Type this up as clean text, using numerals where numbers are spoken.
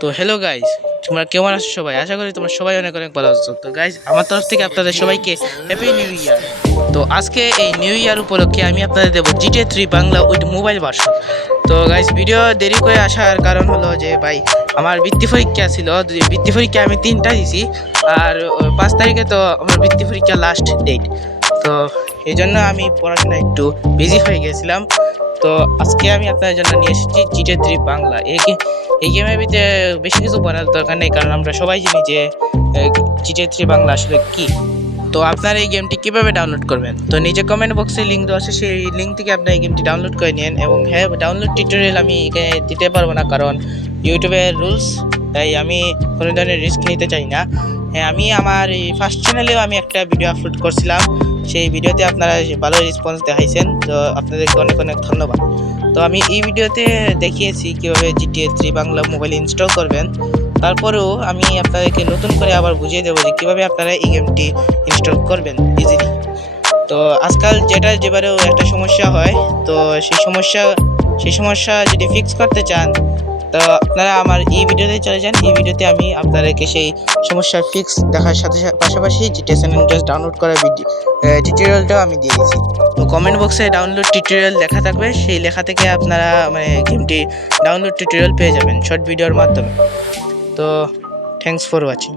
তো hello guys, তোমরা কেমন আছো সবাই? আশা করি তোমরা সবাই অনেক অনেক ভালো আছো। তো গাইস, আমার তরফ থেকে আপনাদের সবাইকে হ্যাপি নিউ ইয়ার। তো আজকে এই নিউ ইয়ার উপলক্ষে আমি আপনাদের দেবো GTA 3 Bangla with mobile version. তো গাইস, ভিডিও দেরি করে আসার কারণ হলো যে ভাই আমার বৃত্তি পরীক্ষা ছিল। বৃত্তি পরীক্ষা আমি 3টা দিছি, আর 5 তারিখে তো আমার বৃত্তি পরীক্ষা লাস্ট ডেট। তো এই জন্য আমি পড়াশোনা একটু বিজি হয়ে গেছিলাম। তো আজকে আমি আপনাদের জন্য নিয়ে এসেছি GTA 3 বাংলা। এই গেমের ভিতরে বেশি কিছু বলার দরকার নেই, কারণ আমরা সবাই জানি যে GTA 3 বাংলা আসলে কি। তো আপনারা এই গেমটি কিভাবে ডাউনলোড করবেন, তো নিচে কমেন্ট বক্সে লিঙ্ক দেওয়া আছে, সেই লিঙ্ক থেকে আপনারা এই গেমটি ডাউনলোড করে নিন। এবং হ্যাঁ, ডাউনলোড টিউটোরিয়াল আমি এখানে দিতে পারবো না, কারণ ইউটিউবের রুলস, তাই আমি কোনো ধরনের রিস্ক নিতে চাই না। হ্যাঁ, আমি আমার এই ফার্স্ট চ্যানেলেও আমি একটা ভিডিও আপলোড করছিলাম, সেই ভিডিওতে আপনারা ভালো রেসপন্স দেখাইছেন, তো আপনাদেরকে অনেক অনেক ধন্যবাদ। তো আমি এই ভিডিওতে দেখিয়েছি কীভাবে GTA 3 বাংলা মোবাইল ইনস্টল করবেন। তারপরেও আমি আপনাদেরকে নতুন করে আবার বুঝিয়ে দেবো যে কীভাবে আপনারা এই গেমটি ইনস্টল করবেন ইজিলি। তো আজকাল যেবারেও একটা সমস্যা হয়, তো সেই সমস্যা যদি ফিক্স করতে চান, তো আপনারা আমার এই ভিডিওতে চলে যান। এই ভিডিওতে আমি আপনাদেরকে সেই সমস্যার ফিক্স দেখার সাথে পাশাপাশি GTA San Andreas ডাউনলোড করার টিউটোরিয়ালটাও আমি দিয়ে দিয়েছি। তো কমেন্ট বক্সে ডাউনলোড টিউটোরিয়াল লেখা থাকবে, সেই লেখা থেকে আপনারা গেমটি ডাউনলোড টিউটোরিয়াল পেয়ে যাবেন শর্ট ভিডিওর মাধ্যমে। তো থ্যাংকস ফর ওয়াচিং।